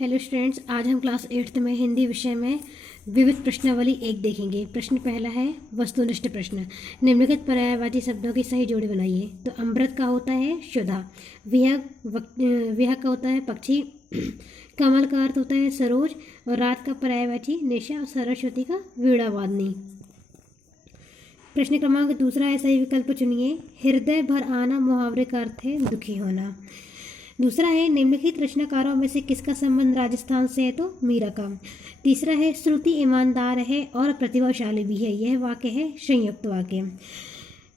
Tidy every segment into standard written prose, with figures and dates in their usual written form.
Hello students, आज हम class 8th में हिंदी विषय में विविध प्रश्नावली 1 देखेंगे। प्रश्न पहला है वस्तुनिष्ठ प्रश्न। निम्नलिखित पर्यायवाची शब्दों की सही जोड़ी बनाइए। तो अमृत का होता है सुधा, विहग का होता है पक्षी, कमल का अर्थ होता है सरोज, और रात का पर्यायवाची निशा, और सरस्वती का वीणा वादनी। प्रश्न क्रमांक दूसरा है, सही विकल्प चुनिए। हृदय भर आना मुहावरे का अर्थ है दुखी होना। दूसरा है, निम्नलिखित रचनाकारों में से किसका संबंध राजस्थान से है? तो मीरा का। तीसरा है, श्रुति ईमानदार है और प्रतिभाशाली भी है। यह वाक्य है संयुक्त वाक्य।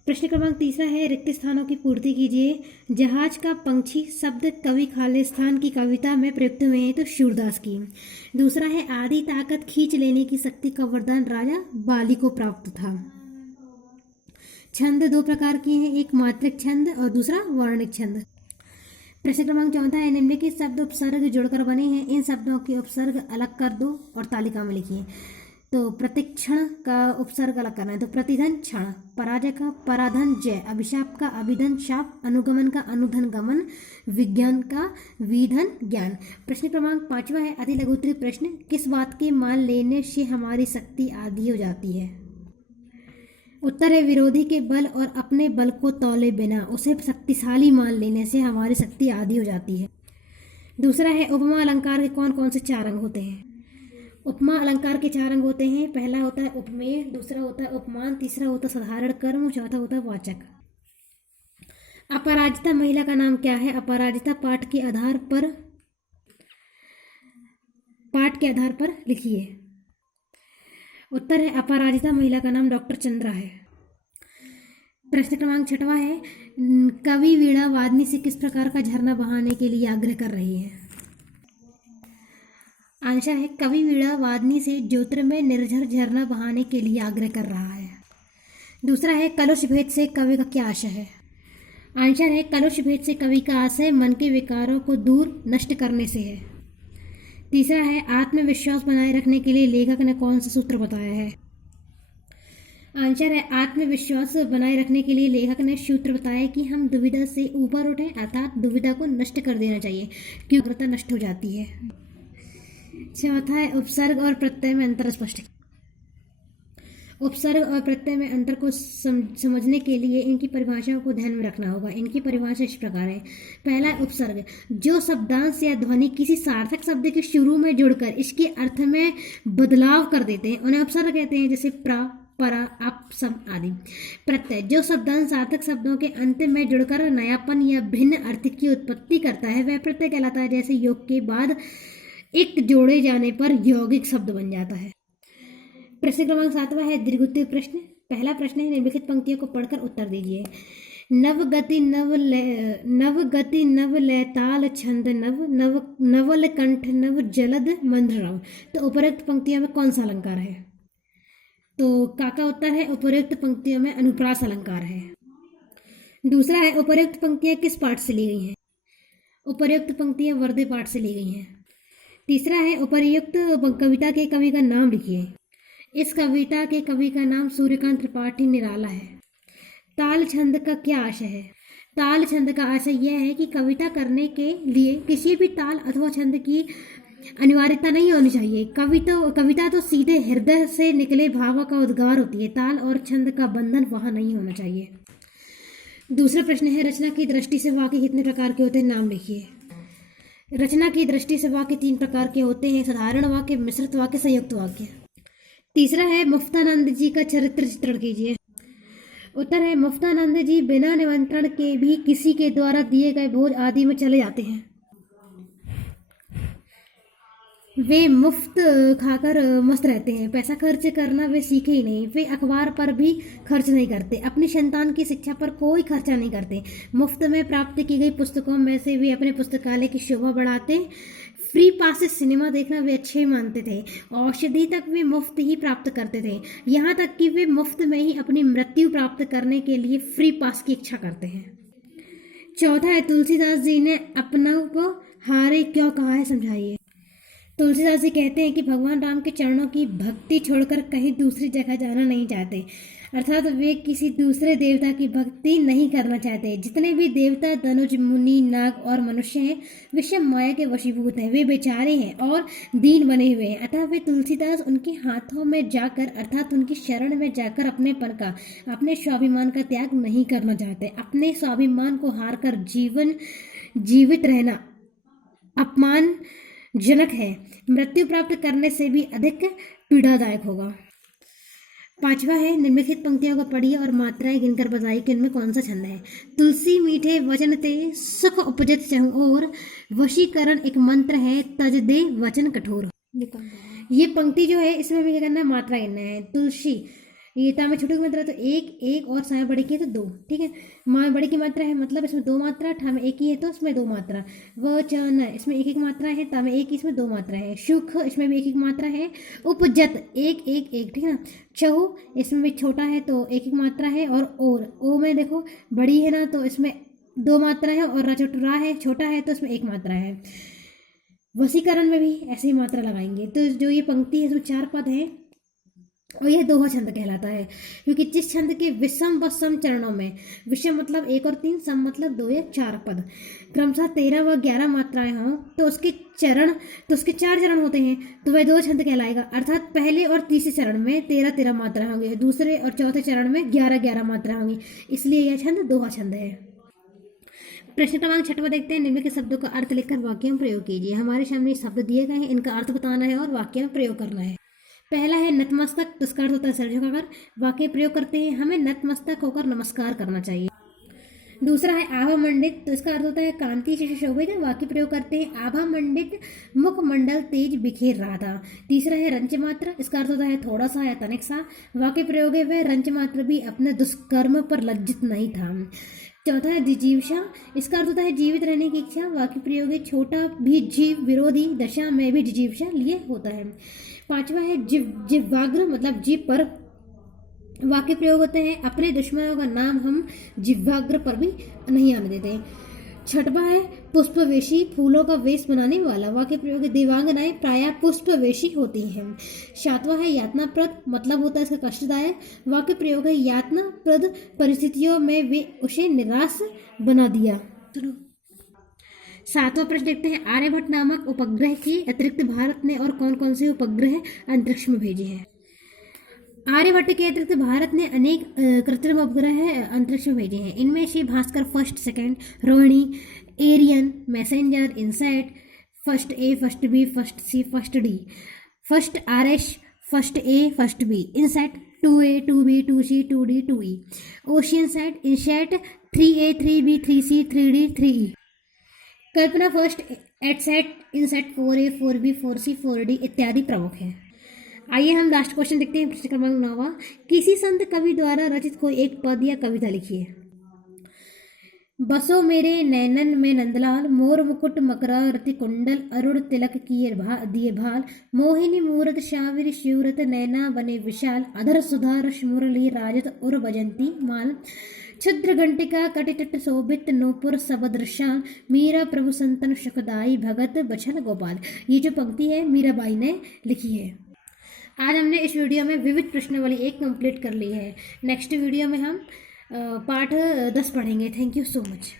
प्रश्न क्रमांक तीसरा है, रिक्त स्थानों की पूर्ति कीजिए। जहाज का पंछी शब्द कवि खालिस्तान की कविता में प्रयुक्त हुए हैं, तो सूरदास की। दूसरा है, आधी ताकत खींच लेने की शक्ति का वरदान राजा बाली को प्राप्त था। छंद 2 प्रकार के हैं, एक मात्रिक छंद और दूसरा वर्णिक छंद। प्रश्न क्रमांक चौथा है, निम्नलिखित शब्द उपसर्ग जुड़कर बने हैं, इन शब्दों के उपसर्ग अलग कर दो और तालिका में लिखिए। तो प्रतिक्षण का उपसर्ग अलग करना है, तो प्रतिधन क्षण, पराजय का पराधन जय, अभिशाप का अभिधन शाप, अनुगमन का अनुधन गमन, विज्ञान का विधन ज्ञान। प्रश्न क्रमांक 5वां है, अति लघुत्तरीय प्रश्न। किस बात के मान लेने से हमारी शक्ति आधी हो जाती है? उत्तर है, विरोधी के बल और अपने बल को तौले बिना उसे शक्तिशाली मान लेने से हमारी शक्ति आधी हो जाती है। दूसरा है, उपमा अलंकार के कौन कौन से 4 अंग होते हैं? उपमा अलंकार के 4 अंग होते हैं। पहला होता है उपमेय, दूसरा होता है उपमान, तीसरा होता है साधारण कर्म, चौथा होता है वाचक। अपराजिता महिला का नाम क्या है? अपराजिता पाठ के आधार पर लिखिए। उत्तर है, अपराजिता महिला का नाम डॉक्टर चंद्रा है। प्रश्न क्रमांक 6वां है, कवि वीणा वादनी से किस प्रकार का झरना बहाने के लिए आग्रह कर रही है? आंसर है, कवि वीणा वादनी से ज्योतिर्मय निर्झर झरना बहाने के लिए आग्रह कर रहा है। दूसरा है, कलुष भेद से कवि का क्या आशय है? आंसर है, कलुष भेद से कवि का आशय मन के विकारों को दूर नष्ट करने से है। तीसरा है, आत्मविश्वास बनाए रखने के लिए लेखक ने कौन सा सूत्र बताया है? आंसर है, आत्मविश्वास बनाए रखने के लिए लेखक ने सूत्र बताया कि हम दुविधा से ऊपर उठें, अर्थात दुविधा को नष्ट कर देना चाहिए क्योंकि अग्रता नष्ट हो जाती है। चौथा है, उपसर्ग और प्रत्यय में अंतर स्पष्ट। उपसर्ग और प्रत्यय में अंतर को समझने के लिए इनकी परिभाषाओं को ध्यान में रखना होगा। इनकी परिभाषा इस प्रकार है। पहला, उपसर्ग जो शब्दांश या ध्वनि किसी सार्थक शब्द के शुरू में जुड़कर इसके अर्थ में बदलाव कर देते हैं, उन्हें उपसर्ग कहते हैं, जैसे प्रा, परा, अप, सम आदि। प्रत्यय जो शब्दांश सार्थक शब्दों के अंत में जुड़कर नयापन या भिन्न अर्थ की उत्पत्ति करता है, वह प्रत्यय कहलाता है। जैसे योग के बाद एक जोड़े जाने पर यौगिक शब्द बन जाता है। प्रश्न क्रमांक 7वां है, दीर्घोत्तरीय प्रश्न। पहला प्रश्न है, निम्नलिखित पंक्तियों को पढ़कर उत्तर दीजिए। नवगति नव लयताल छंद नवल कंठ नव जलद मंद्रव। तो उपरोक्त पंक्तियों में कौन सा अलंकार है? तो का उत्तर है, उपरोक्त पंक्तियों में अनुप्रास अलंकार है। दूसरा है, उपरोक्त पंक्तियां किस पाठ से ली गई हैं? उपरोक्त पंक्तियां वर्दे पाठ से ली गई हैं। तीसरा है, उपर्युक्त कविता के कवि का नाम लिखिए। इस कविता के कवि का नाम सूर्यकांत त्रिपाठी निराला है। ताल छंद का क्या आशय है? ताल छंद का आशय यह है कि कविता करने के लिए किसी भी ताल अथवा छंद की अनिवार्यता नहीं होनी चाहिए। कविता तो सीधे हृदय से निकले भाव का उद्गार होती है। ताल और छंद का बंधन वहां नहीं होना चाहिए। दूसरा प्रश्न है, रचना की दृष्टि से वाक्य कितने प्रकार के होते हैं? नाम लिखिए। रचना की दृष्टि से वाक्य 3 प्रकार के होते हैं, साधारण वाक्य, मिश्रित वाक्य, संयुक्त वाक्य। तीसरा है, मुफ्तानंद जी का चरित्र चित्रण कीजिए। उत्तर है, मुफ्तानंद जी बिना निमंत्रण के भी किसी के द्वारा दिए गए भोज आदि में चले जाते हैं। वे मुफ्त खाकर मस्त रहते हैं। पैसा खर्च करना वे सीखे ही नहीं। वे अखबार पर भी खर्च नहीं करते। अपनी संतान की शिक्षा पर कोई खर्चा नहीं करते। मुफ्त में प्राप्त की गई पुस्तकों में से वे अपने पुस्तकालय की शोभा बढ़ाते। फ्री पास से सिनेमा देखना वे अच्छे मानते थे। औषधि तक वे मुफ्त ही प्राप्त करते थे, यहाँ तक कि वे मुफ्त में ही अपनी मृत्यु प्राप्त करने के लिए फ्री पास की इच्छा करते हैं। चौथा है, तुलसीदास जी ने अपना को हारे क्यों कहा है? समझाइए। तुलसीदास जी कहते हैं कि भगवान राम के चरणों की भक्ति छोड़कर कहीं दूसरी जगह जाना नहीं चाहते, अर्थात वे किसी दूसरे देवता की भक्ति नहीं करना चाहते। जितने भी देवता, धनुज, मुनि, नाग और मनुष्य हैं, विषम माया के वशीभूत हैं, वे बेचारे हैं और दीन बने हुए हैं। अतः वे तुलसीदास उनके हाथों में जाकर, अर्थात उनकी शरण में जाकर अपने पन का, अपने स्वाभिमान का त्याग नहीं करना चाहते। अपने स्वाभिमान को हार कर जीवित रहना अपमानजनक है, मृत्यु प्राप्त करने से भी अधिक पीड़ादायक होगा। 5वां है, निम्नलिखित पंक्तियों को पढ़िए और मात्राएं गिनकर बताइए कि इनमें कौन सा छंद है। तुलसी मीठे वचन ते सुख उपजत चहु और, वशीकरण एक मंत्र है तज दे वचन कठोर। ये पंक्ति जो है इसमें भी क्या करना है, मात्रा गिनना है। तुलसी, ये ता में छोटे की मात्रा तो एक और सा में बड़े की है तो 2, ठीक है। माँ में बड़े की मात्रा है मतलब इसमें 2 मात्रा, ठा में एक ही है तो इसमें 2 मात्रा। वचन इसमें एक मात्रा है, ता में एक, इसमें 2 मात्रा है। सुख इसमें भी एक मात्रा है। उपजत एक, ठीक है ना। चहु इसमें भी छोटा है तो एक मात्रा है। और ओ में देखो बड़ी है ना तो इसमें 2 मात्रा है, और रचोटरा है छोटा है तो इसमें 1 मात्रा है। वशीकरण में भी ऐसे ही मात्रा लगाएंगे। तो जो ये पंक्ति है इसमें 4 पद है और यह दोहा छंद कहलाता है, क्योंकि जिस छंद के विषम व सम चरणों में, विषम मतलब 1 और 3, सम मतलब 2 या 4 पद, क्रमशः 13 व 11 मात्राएं हों तो उसके 4 चरण होते हैं तो वह दोहा छंद कहलाएगा। अर्थात पहले और तीसरे चरण में 13 मात्रा होंगे, दूसरे और चौथे चरण में 11 मात्रा होंगी, इसलिए यह छंद दोहा छंद है। प्रश्न क्रमांक 6 देखते हैं। निम्नलिखित शब्दों का अर्थ लिखकर वाक्य में प्रयोग कीजिए। हमारे सामने शब्द दिए गए हैं, इनका अर्थ बताना है और वाक्य में प्रयोग करना है। पहला है नतमस्तक, तो इसका अर्थ होता है सिर झुकाकर। वाक्य प्रयोग करते हैं, हमें नतमस्तक होकर नमस्कार करना चाहिए। दूसरा है आभा मंडित, तो इसका अर्थ होता है कांति से शोभित। वाक्य प्रयोग करते हैं, आभा मंडित मुखमंडल तेज बिखेर रहा था। तीसरा है रंचमात्र, इसका अर्थ होता है थोड़ा सा या तनिक सा। वाक्य प्रयोग है, वह रंचमात्र भी अपने दुष्कर्म पर लज्जित नहीं था। चौथा है जिजीविषा, इसका अर्थ होता है जीवित रहने की इच्छा। वाक्य प्रयोग है, छोटा भी जीव विरोधी दशा में भी जिजीविषा लिए होता है। 5वां है जिह्वाग्र, मतलब जीभ पर। वाक्य प्रयोग होते हैं, अपने दुश्मनों का नाम हम जिह्वाग्र पर भी नहीं आने देते। 6वां है पुष्पवेशी, फूलों का वेश बनाने वाला। वाक्य प्रयोग है, देवांगनाएं प्रायः पुष्पवेशी होती हैं। 7वां है यातनाप्रद, मतलब होता है इसका कष्टदायक। वाक्य प्रयोग है, यातनाप्रद परिस्थितियों में वे उसे निराश बना दिया। 7वां प्रश्न देखते हैं, आर्यभट्ट नामक उपग्रह के अतिरिक्त भारत ने और कौन कौन से उपग्रह अंतरिक्ष में भेजे हैं। आर्यभट्ट के अतिरिक्त भारत ने अनेक कृत्रिम उपग्रह अंतरिक्ष में भेजे हैं। इनमें से Bhaskara first, second, Rohini, Ariane, messenger, INSAT, first A, first B, first C, first D, first RS, first A, first B, INSAT 2A, 2B, 2C, 2D, 2E, Oceansat, INSAT 3A, 3B, 3C, 3D, 3E, Kalpana first, एटसैट, INSAT 4A, 4B, 4C, 4D इत्यादि प्रमुख हैं। आइए हम last question देखते हैं। प्रश्न क्रमांक 9वां, किसी संत कवि द्वारा रचित कोई एक पद या कविता लिखिए। बसो मेरे नैनन में नंदलाल, मोर मुकुट मकरा रति कुंडल, अरुण तिलक किए दिए भाल, मोहिनी मूरत शाविर शिवरत, नैना बने विशाल, अधर सुधार मुरली राजत उर बजंती माल, क्षुद्र घंटिका कटितट शोभित नूपुर सबदृशाल, मीरा प्रभु संतन सुखदाई भगत बचन गोपाल। ये जो पंक्ति है मीराबाई ने लिखी है। आज हमने इस वीडियो में विविध प्रश्नावली 1 कंप्लीट कर ली है। नेक्स्ट वीडियो में हम पाठ 10 पढ़ेंगे। Thank you so much.